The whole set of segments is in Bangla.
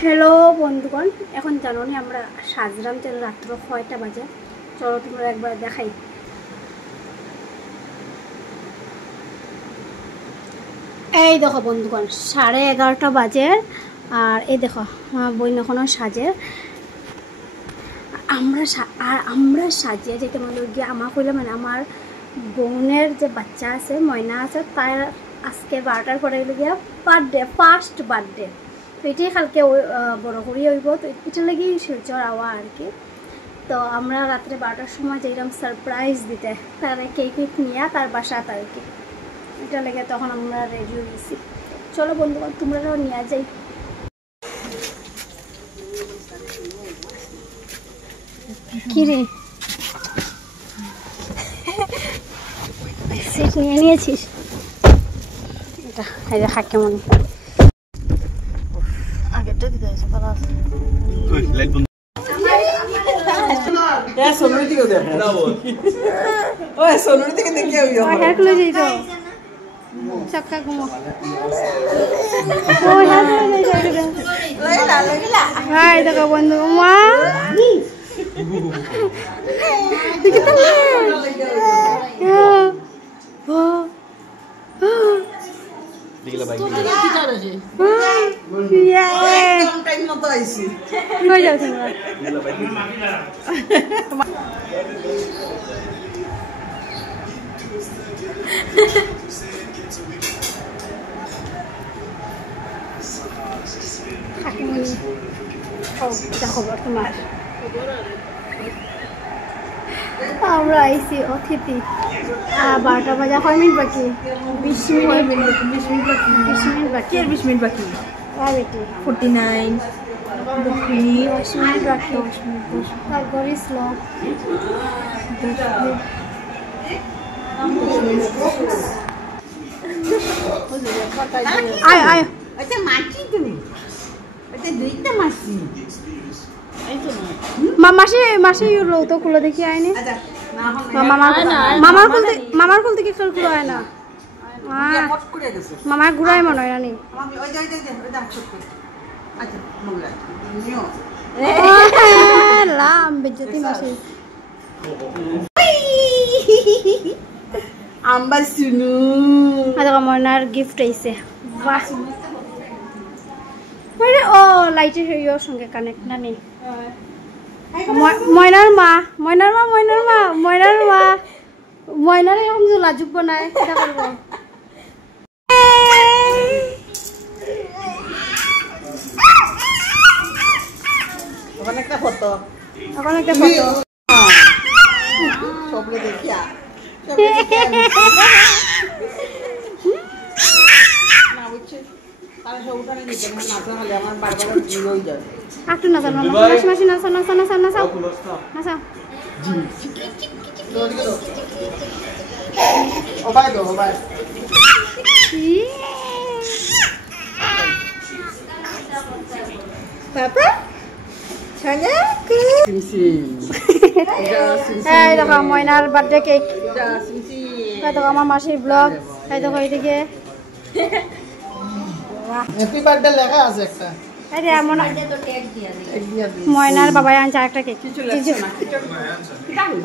হ্যালো বন্ধুগণ, এখন জানো নি আমরা সাজরাম তেল রাত্র 6টা বাজে। চলো তোমরা একবার দেখাই। এই দেখো বন্ধুগণ, 11:30 বাজে। আর এই দেখো বইন এখনো সাজে। আমরা সাজিয়ে যেতে মনে গিয়ে আমার কইলে মানে আমার বোনের যে বাচ্চা আছে, ময়না আছে, তার আজকে 12টার পরে গিয়ে বার্থডে, ফার্স্ট বার্থডে। তো এটাই কালকে বড় করি হইব। তো এটা লাগি শিলচর আওয়া আর কি। তো আমরা রাত্রে 12টার সময় যেরকম সারপ্রাইজ দিতে, তার কেক নিয়ে তার বাসাত আর কি। এটা লেগে তখন আমরা রেডি হয়েছি। চলো বন্ধুগণ, তোমরাও নিয়ে যাই। কিরে সিট নিয়ে নিয়েছিস? এটা এই যে খাকে মনে আগেটা দিতে আছে ভালো আছে। ওই লাইট বন্ধ। এ সোনুরি দিকে দেখ না বল। ওই সোনুরি দিকে দেখে আইও। হেল্প লই যাই তো। সবকা ঘুমো। ওই হেল্প লই যাই তো। লইলা। হাই দেখো বন্ধু মা। Kita lihat. Dikila bagi. Kita ada sih. Iya. Time moto isi. Kau jauh semua. Dikila bagi. Hakim. Oh, dah khabar তোমার। আমরা আইসি অতিথি। 12টা বাজে 6 মিনিট বাকি। 20 মিনিট বাকি। 20 মিনিট বাকি। 20 মিনিট বাকি। আর বেটি 49 20 মিনিট বাকি। আর গরি স্লো। আয় আয়। আচ্ছা মাছি তুমি। আচ্ছা দুইটা মাছি। মাসি ইউরো তো খুলে দেখি আয়নি। মামার খুলতে কি খুলে হয় না? মামার ঘুরাই মনে হয় রানি। লাম বেজ্জতি মাসি। আম্বা শুনু। আদা মনার গিফট আইছে। বাহ। মানে ও লাইটের হইও সঙ্গে কানেক্ট না নেই। ময়নার মা ময়নার এরকম লাজুক বানায় এটা করব। ওখানে একটা ফটো সবলে দেখিয়া না বুঝছি তারা সব উঠানে নিতে না নাচা হলে আমার বারবার ভুল হয়ে যাবে। একটু নাচা ও বাই দো বাই। পাপা ছানা এই দেখো ময়নার বার্থডে কেক। এই দেখো আমার মাসির ব্লগ। এই দেখো এইদিকে হ্যাপি বার্থডে লেখা আছে একটা। আরে এমন ময়নার বাবা আনছে একটা কেক।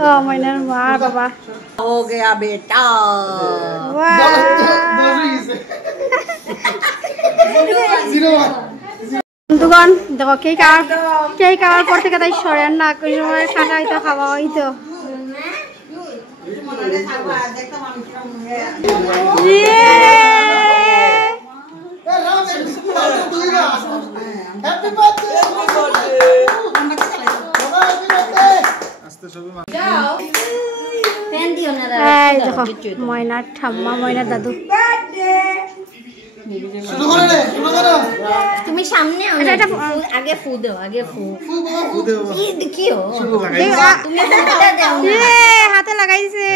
ও ময়নার মা বাবা हो गया बेटा। বন্ধুগণ দেখো কেক আর পর থেকে তাই সরেন না, কোন সময় খানা হইতো খাওয়া হইতো। দেখো ময়নার ঠাম্মা, ময়নার দাদু। তুমি সামনে আগে ফু দাও, আগে ফু হাতে লাগাইছে।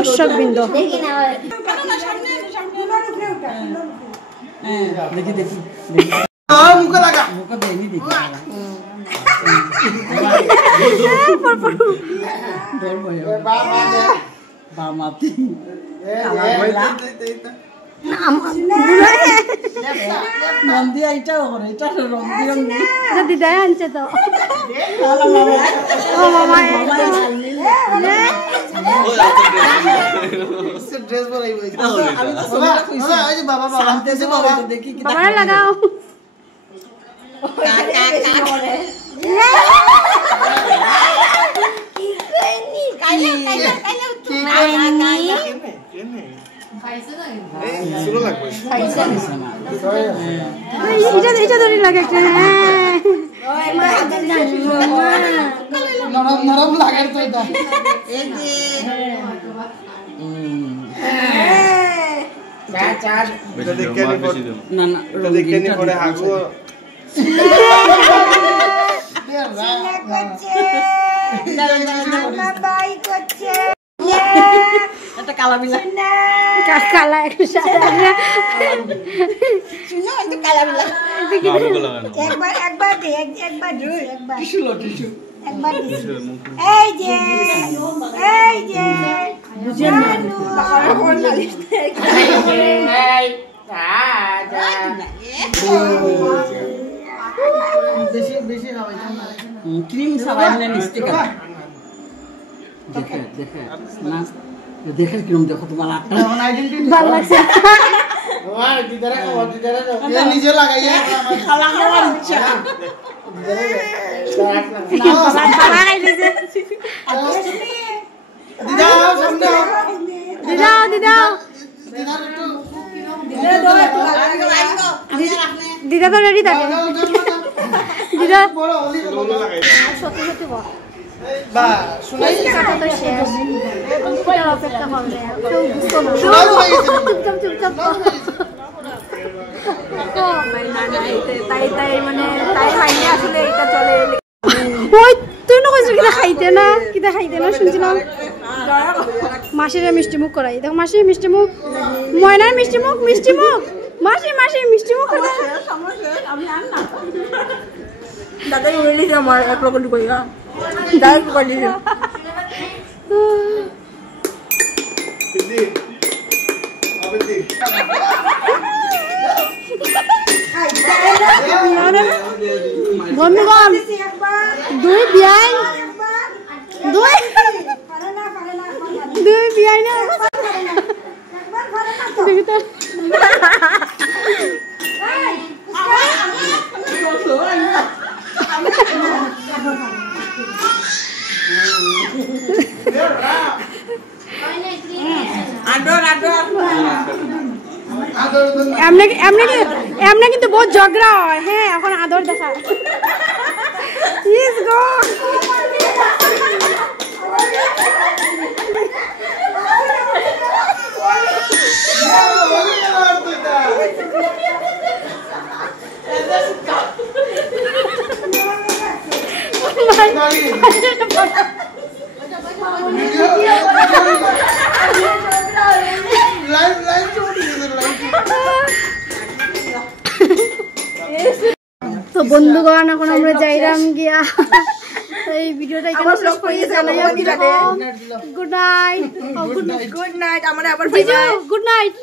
দর্শকবৃন্দ দেখি দেখি মুখে লাগা মুখে দেয়নি দেখি বামাতি নন্দিয়া এটাও করে এটা রং বিরঙ্গি দিদাই আনছে তো ড্রেস বলাই বই আমি তো সোনা কইছি ওই যে বাবা বাবা আনতেছে বাবা দেখি কি বাবা লাগাও কাকা কাকা বলে কি কইনি কাইলা কাইলা কাইলা কাইলা কেনে খাইছে না এই শুরু লাগবে খাইছে না এটা ধরে লাগে একটা হ্যাঁ ওই মা হাতে না নরম নরম লাগার তো এটা এই যে চা চা এটা দেখে নি না না এটা দেখে নি পরে হাগু বাই করছে এটা কালা বিলা কালা একটা শুনো তো কালা বলা একবার দে একবার টিস্যু লো টিস্যু একবার দে এই যে বুঝেন না বেশি বেশি খাওয়াই না ক্রিম সাবাই না নিস্তে কা দেখে দেখে না দেখে কিরম দেখো তোমার এখন আইডেন্টিটি ভালো লাগছে ওই দিদারা খাওয়া দিদারা এ নিজে লাগাইয়া খালা খাওয়ার ইচ্ছা বাবা খাইছে দিদা সামনে দিদাও দিদাও দিদা তো রেডি থাকে দিদা বড় হলি লোলো লাগাই সত্যি সত্যি বল বা শুনাই কথা তো শেষ এটার অপেক্ষা হবে চুপচাপ তাই মানে তাই লাইনে আসলে এটা চলে ওই তুই না কইছিস কিটা খাইতে না শুনছিলাম মাসির মিষ্টি মুখ করাই দেখো মাসির মিষ্টি মুখ ময়নার মিষ্টি মুখ মাসি মিষ্টি মুখ করে আমি আন না দাদাই উড়ে দিছে আমার এক রকম কইয়া দাদা কি কইছে দিদি আবে দি বন্ধুগণ দুই বিয়াই না এমনি কিন্তু বহুত ঝগড়া হয় হ্যাঁ এখন আদর দেখা তো বন্ধুগণ এখন আমরা যাইরাম গিয়া এই ভিডিওটা এখানে শেষ করি গুড নাইট গুড নাইট আমরা আবার গুড নাইট